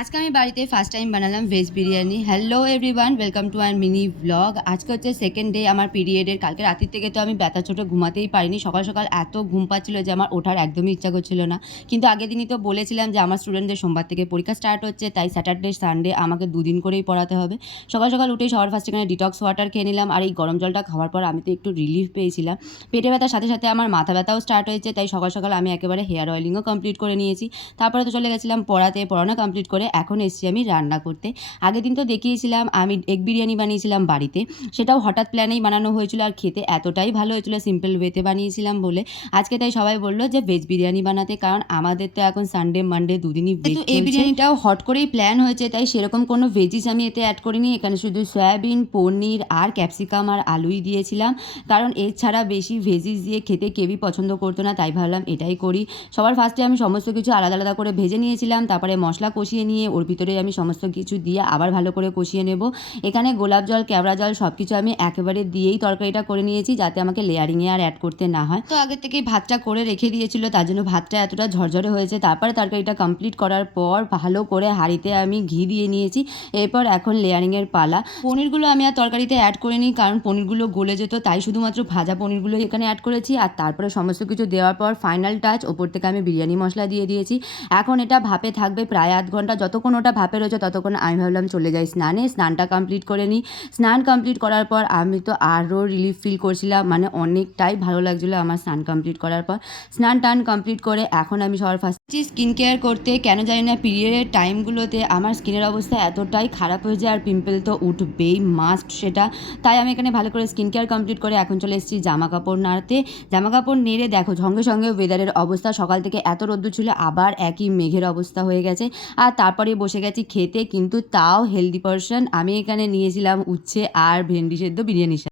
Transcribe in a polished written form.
আজকে আমি বাড়িতে ফার্স্ট টাইম বানালাম veg biryani. Hello everyone, welcome to our mini blog. আজকে হচ্ছে সেকেন্ড ডে আমার পিরিয়ডের। কালকে রাতের থেকে তো আমি ব্যথা ছোটো ঘুমাতেই পারিনি। সকাল সকাল এত ঘুম পাচ্ছিলো যে আমার ওঠার একদমই ইচ্ছা করছিল না। কিন্তু আগের দিনই তো বলেছিলাম যে আমার স্টুডেন্টদের সোমবার থেকে পরীক্ষা স্টার্ট হচ্ছে, তাই স্যাটারডে সানডে আমাকে দুদিন করেই পড়াতে হবে। সকাল সকাল উঠেই সবার ফার্স্ট এখানে ডিটক্স ওয়াটার খেয়ে নিলাম, আর এই গরম জলটা খাওয়ার পর আমি তো একটু রিলিফ পেয়েছিলাম। পেটে ব্যথার সাথে সাথে আমার মাথা ব্যথাও স্টার্ট হয়েছে, তাই সকাল সকাল আমি একেবারে হেয়ার অয়েলিংও কমপ্লিট করে নিয়েছি। তারপরে তো চলে গেছিলাম পড়ানো কমপ্লিট করে এখন এসেছি আমি রান্না করতে। আগের দিন তো দেখিয়েছিলাম আমি এগ বিরিয়ানি বানিয়েছিলাম বাড়িতে, সেটাও হঠাৎ প্ল্যানেই বানানো হয়েছিল, আর খেতে এতটাই ভালো হয়েছিল সিম্পল ওয়েতে বানিয়েছিলাম বলে। আজকে তাই সবাই বললো যে ভেজ বিরিয়ানি বানাতে, কারণ আমাদের তো এখন সানডে মানডে দুদিনই ভেজ। এই বিরিয়ানিটাও হট করেই প্ল্যান হয়েছে, তাই সেরকম কোনো ভেজিস আমি এতে অ্যাড করিনি। এখানে শুধু সয়াবিন, পনির আর ক্যাপসিকাম আর আলুই দিয়েছিলাম, কারণ এছাড়া বেশি ভেজিস দিয়ে খেতে কেউই পছন্দ করতো না, তাই ভাবলাম এটাই করি। সবার ফার্স্টে আমি সমস্ত কিছু আলাদা আলাদা করে ভেজে নিয়েছিলাম, তারপরে মশলা কষিয়ে নিয়ে ওর ভিতরে আমি সমস্ত কিছু দিয়ে আবার ভালো করে কষিয়ে নেব। এখানে গোলাপ জল, কেওড়া জল সব কিছু আমি একেবারে দিয়েই তরকারিটা করে নিয়েছি, যাতে আমাকে লেয়ারিংয়ে আর অ্যাড করতে না হয়। তো আগে থেকেই ভাতটা করে রেখে দিয়েছিল, তার জন্য ভাতটা এতটা ঝরঝরে হয়েছে। তারপরে তরকারিটা কমপ্লিট করার পর ভালো করে হাঁড়িতে আমি ঘি দিয়ে নিয়েছি। এরপর এখন লেয়ারিংয়ের পালা। পনিরগুলো আমি আর তরকারিতে অ্যাড করিনি, কারণ পনিরগুলো গলে যেত, তাই শুধুমাত্র ভাজা পনিরগুলো এখানে অ্যাড করেছি। আর তারপরে সমস্ত কিছু দেওয়ার পর ফাইনাল টাচ ওপর থেকে আমি বিরিয়ানি মশলা দিয়ে দিয়েছি। এখন এটা ভাপে থাকবে প্রায় আধ ঘন্টা। যতক্ষণ ওটা ভাপে রয়েছে ততক্ষণ আমি ভাবলাম চলে যাই স্নানটা কমপ্লিট করে নিই। স্নান কমপ্লিট করার পর আমি তো আরও রিলিফ ফিল করছিলাম, মানে অনেকটাই ভালো লাগছিলো আমার স্নান কমপ্লিট করার পর। স্নান টান কমপ্লিট করে এখন আমি সবার ফার্স্ট স্কিন কেয়ার করতে। কেন জানি না পিরিয়ডের টাইমগুলোতে আমার স্কিনের অবস্থা এতটাই খারাপ হয়ে যায়, আর পিম্পল তো উঠবেই মাস্ট সেটা। তাই আমি এখানে ভালো করে স্কিন কেয়ার কমপ্লিট করে এখন চলে এসেছি জামা কাপড় নাড়তে। জামা কাপড় নেড়ে দেখো সঙ্গে সঙ্গে ওয়েদারের অবস্থা, সকাল থেকে এত রোদ্দুর ছিল আবার একই মেঘের অবস্থা হয়ে গেছে। আর তারপরে বসে গেছি খেতে, কিন্তু তাও হেলদি পারসন। আমি এখানে নিয়েছিলাম উচ্ছে আর ভেন্ডি সেদ্ধ বিরিয়ানি।